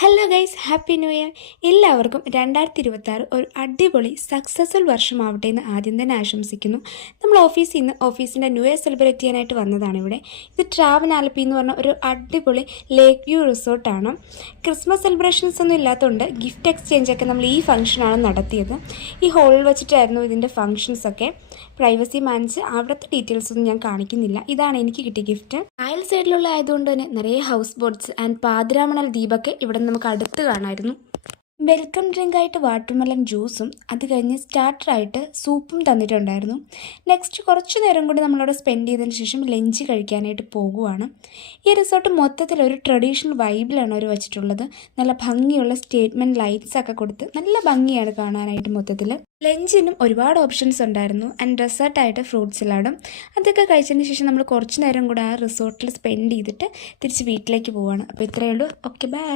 Hello guys, happy new year. എല്ലാവർക്കും 2026 ഒരു അടിപൊളി സക്സസ്ഫുൾ വർഷമാവട്ടെ എന്ന് ആദ്യം തന്നെ ആശംസിക്കുന്നു. നമ്മൾ ഓഫീസിൽ നിന്ന് ഓഫീസിൻ്റെ ന്യൂ ഇയർ സെലിബ്രേറ്റ് ചെയ്യാനായിട്ട് വന്നതാണ് ഇവിടെ. ഇത് ട്രാവൻ ആലപ്പി എന്ന് പറഞ്ഞ ഒരു അടിപൊളി ലേക്ക് വ്യൂ റിസോർട്ടാണ്. ക്രിസ്മസ് സെലിബ്രേഷൻസ് ഒന്നും ഇല്ലാത്തതുകൊണ്ട് ഗിഫ്റ്റ് എക്സ്ചേഞ്ച് ഒക്കെ നമ്മൾ ഈ ഫംഗ്ഷനാണ് നടത്തിയത്. ഈ ഹോളിൽ വെച്ചിട്ടായിരുന്നു ഇതിൻ്റെ ഫംഗ്ഷൻസൊക്കെ. പ്രൈവസി മാനിച്ച് അവിടുത്തെ ഡീറ്റെയിൽസ് ഒന്നും ഞാൻ കാണിക്കുന്നില്ല. ഇതാണ് എനിക്ക് കിട്ടിയ ഗിഫ്റ്റ്. അയൽ സൈഡിലുള്ള ആയതുകൊണ്ട് തന്നെ നിറയെ ഹൗസ് ബോട്ട്സ് ആൻഡ് പാതിരാമണൽ ദ്വീപൊക്കെ ഇവിടെ നമുക്ക് അടുത്ത് കാണാമായിരുന്നു. വെൽക്കം ഡ്രിങ്ക് ആയിട്ട് വാട്ടർമെലൺ ജ്യൂസും അത് കഴിഞ്ഞ് സ്റ്റാർട്ടറായിട്ട് സൂപ്പും തന്നിട്ടുണ്ടായിരുന്നു. നെക്സ്റ്റ് കുറച്ച് നേരം കൂടി നമ്മളവിടെ സ്പെൻഡ് ചെയ്തതിന് ശേഷം ലഞ്ച് കഴിക്കാനായിട്ട് പോകുവാണ്. ഈ റിസോർട്ട് മൊത്തത്തിൽ ഒരു ട്രഡീഷണൽ വൈബിലാണ് അവർ വെച്ചിട്ടുള്ളത്. നല്ല ഭംഗിയുള്ള സ്റ്റേറ്റ്മെൻറ്റ് ലൈറ്റ്സ് ഒക്കെ കൊടുത്ത് നല്ല ഭംഗിയാണ് കാണാനായിട്ട് മൊത്തത്തിൽ. ലഞ്ചിനും ഒരുപാട് ഓപ്ഷൻസ് ഉണ്ടായിരുന്നു ആൻഡ് ഡെസേർട്ടായിട്ട് ഫ്രൂട്ട് സലാഡും. അതൊക്കെ കഴിച്ചതിന് ശേഷം നമ്മൾ കുറച്ച് നേരം കൂടെ ആ റിസോർട്ടിൽ സ്പെൻഡ് ചെയ്തിട്ട് തിരിച്ച് വീട്ടിലേക്ക് പോവുകയാണ്. അപ്പോൾ ഇത്രയേ ഉള്ളൂ. Okay, by.